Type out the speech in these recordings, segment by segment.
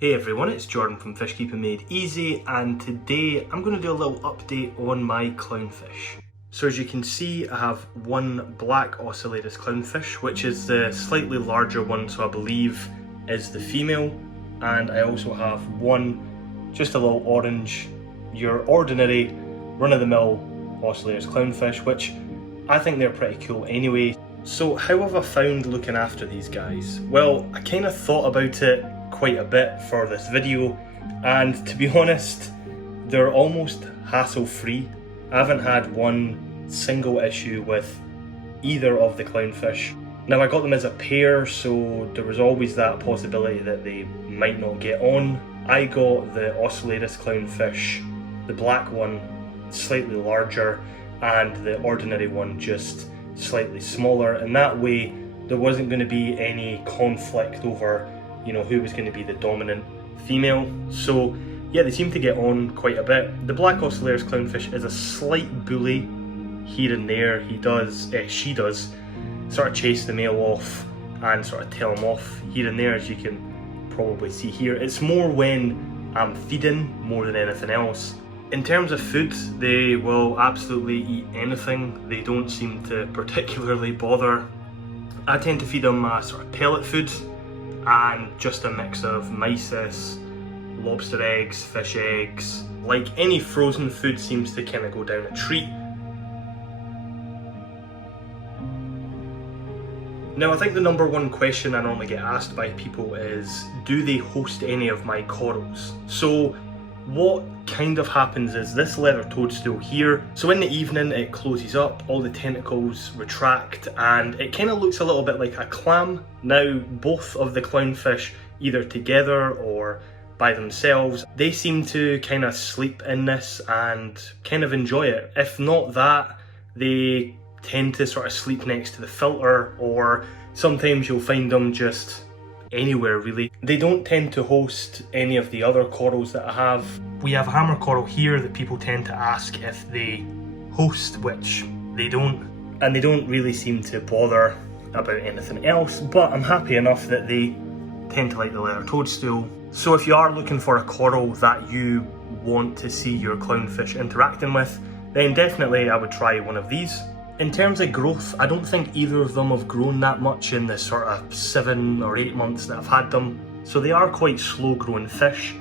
Hey everyone, it's Jordan from Fish Keeping Made Easy, and today I'm going to do a little update on my clownfish. So as you can see, I have one black Ocellaris clownfish, which is the slightly larger one, so I believe is the female. And I also have one, just a little orange, your ordinary run-of-the-mill Ocellaris clownfish, which I think they're pretty cool anyway. So how have I found looking after these guys? Well, I kind of thought about it quite a bit for this video, and to be honest, they're almost hassle-free. I haven't had one single issue with either of the clownfish. Now I got them as a pair, so there was always that possibility that they might not get on. I got the Ocellaris clownfish, the black one slightly larger and the ordinary one just slightly smaller, and that way there wasn't going to be any conflict over, you know, who was going to be the dominant female. So yeah, they seem to get on quite a bit. The black Ocellaris clownfish is a slight bully here and there. She does sort of chase the male off and sort of tell him off here and there, as you can probably see here. It's more when I'm feeding more than anything else. In terms of food, they will absolutely eat anything. They don't seem to particularly bother. I tend to feed them sort of pellet food and just a mix of mysis, lobster eggs, fish eggs. Like any frozen food seems to kind of go down a treat. Now I think the number one question I normally get asked by people is, do they host any of my corals? So what kind of happens is this leather toadstool here, so in the evening it closes up, all the tentacles retract, and it kind of looks a little bit like a clam. Now both of the clownfish, either together or by themselves, they seem to kind of sleep in this and kind of enjoy it. If not that, they tend to sort of sleep next to the filter, or sometimes you'll find them just anywhere really. They don't tend to host any of the other corals that I have. We have hammer coral here that people tend to ask if they host, which they don't, and they don't really seem to bother about anything else, but I'm happy enough that they tend to like the leather toadstool. So if you are looking for a coral that you want to see your clownfish interacting with, then definitely I would try one of these. In terms of growth, I don't think either of them have grown that much in the sort of 7 or 8 months that I've had them. So they are quite slow growing fish.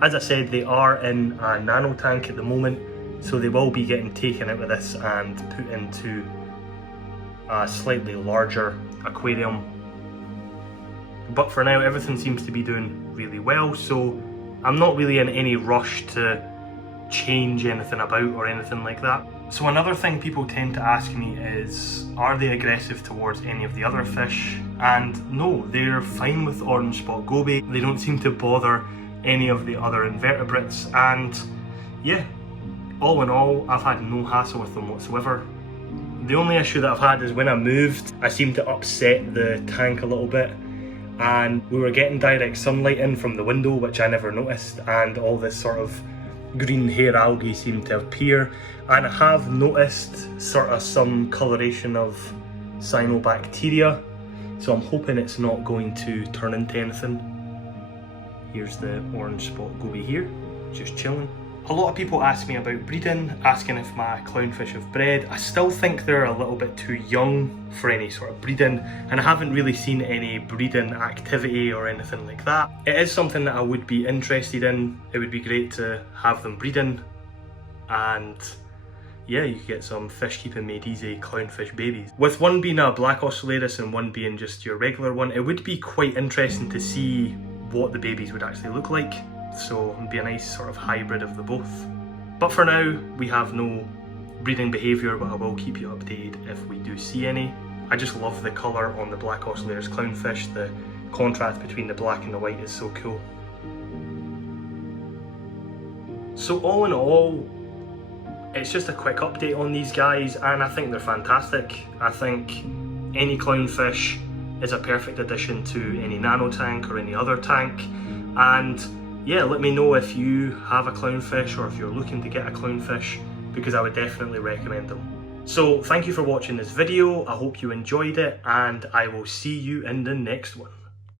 As I said, they are in a nano tank at the moment, so they will be getting taken out of this and put into a slightly larger aquarium. But for now, everything seems to be doing really well, so I'm not really in any rush to change anything about or anything like that. So another thing people tend to ask me is, are they aggressive towards any of the other fish? And no, they're fine with orange spot goby. They don't seem to bother any of the other invertebrates, and yeah, all in all, I've had no hassle with them whatsoever. The only issue that I've had is when I moved, I seemed to upset the tank a little bit, and we were getting direct sunlight in from the window, which I never noticed, and all this sort of green hair algae seemed to appear, and I have noticed sort of some coloration of cyanobacteria, so I'm hoping it's not going to turn into anything. Here's the orange spot goby here, just chilling. A lot of people ask me about breeding, asking if my clownfish have bred. I still think they're a little bit too young for any sort of breeding, and I haven't really seen any breeding activity or anything like that. It is something that I would be interested in. It would be great to have them breeding, and yeah, you could get some Fish Keeping Made Easy clownfish babies. With one being a black Ocellaris and one being just your regular one, it would be quite interesting to see what the babies would actually look like. So it'd be a nice sort of hybrid of the both. But for now, we have no breeding behaviour, but I will keep you updated if we do see any. I just love the colour on the black Ocellaris clownfish. The contrast between the black and the white is so cool. So all in all, it's just a quick update on these guys, and I think they're fantastic. I think any clownfish is a perfect addition to any nano tank or any other tank, and yeah, let me know if you have a clownfish or if you're looking to get a clownfish, because I would definitely recommend them. So thank you for watching this video, I hope you enjoyed it, and I will see you in the next one.